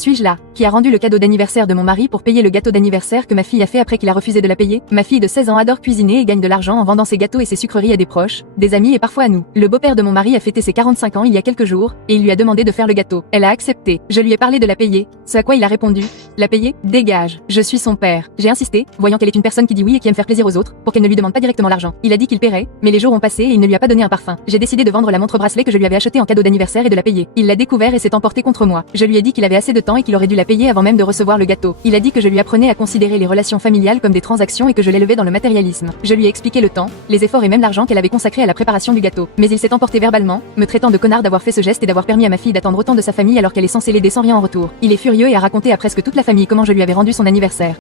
Suis-je là, qui a rendu le cadeau d'anniversaire de mon mari pour payer le gâteau d'anniversaire que ma fille a fait après qu'il a refusé de la payer? Ma fille de 16 ans adore cuisiner et gagne de l'argent en vendant ses gâteaux et ses sucreries à des proches, des amis et parfois à nous. Le beau-père de mon mari a fêté ses 45 ans il y a quelques jours, et il lui a demandé de faire le gâteau. Elle a accepté. Je lui ai parlé de la payer, ce à quoi il a répondu: la payer? Dégage. Je suis son père. J'ai insisté, voyant qu'elle est une personne qui dit oui et qui aime faire plaisir aux autres, pour qu'elle ne lui demande pas directement l'argent. Il a dit qu'il paierait, mais les jours ont passé et il ne lui a pas donné un parfum. J'ai décidé de vendre la montre bracelet que je lui avais achetée en cadeau d'anniversaire et de la payer. Il l'a découvert et s'est emporté contre moi. Je lui ai dit qu'il avait assez de temps et qu'il aurait dû la payer avant même de recevoir le gâteau. Il a dit que je lui apprenais à considérer les relations familiales comme des transactions et que je l'élevais dans le matérialisme. Je lui ai expliqué le temps, les efforts et même l'argent qu'elle avait consacré à la préparation du gâteau. Mais il s'est emporté verbalement, me traitant de connard d'avoir fait ce geste et d'avoir permis à ma fille d'attendre autant de sa famille alors qu'elle est censée l'aider sans rien en retour. Il est furieux et a raconté à presque toute la famille comment je lui avais rendu son anniversaire.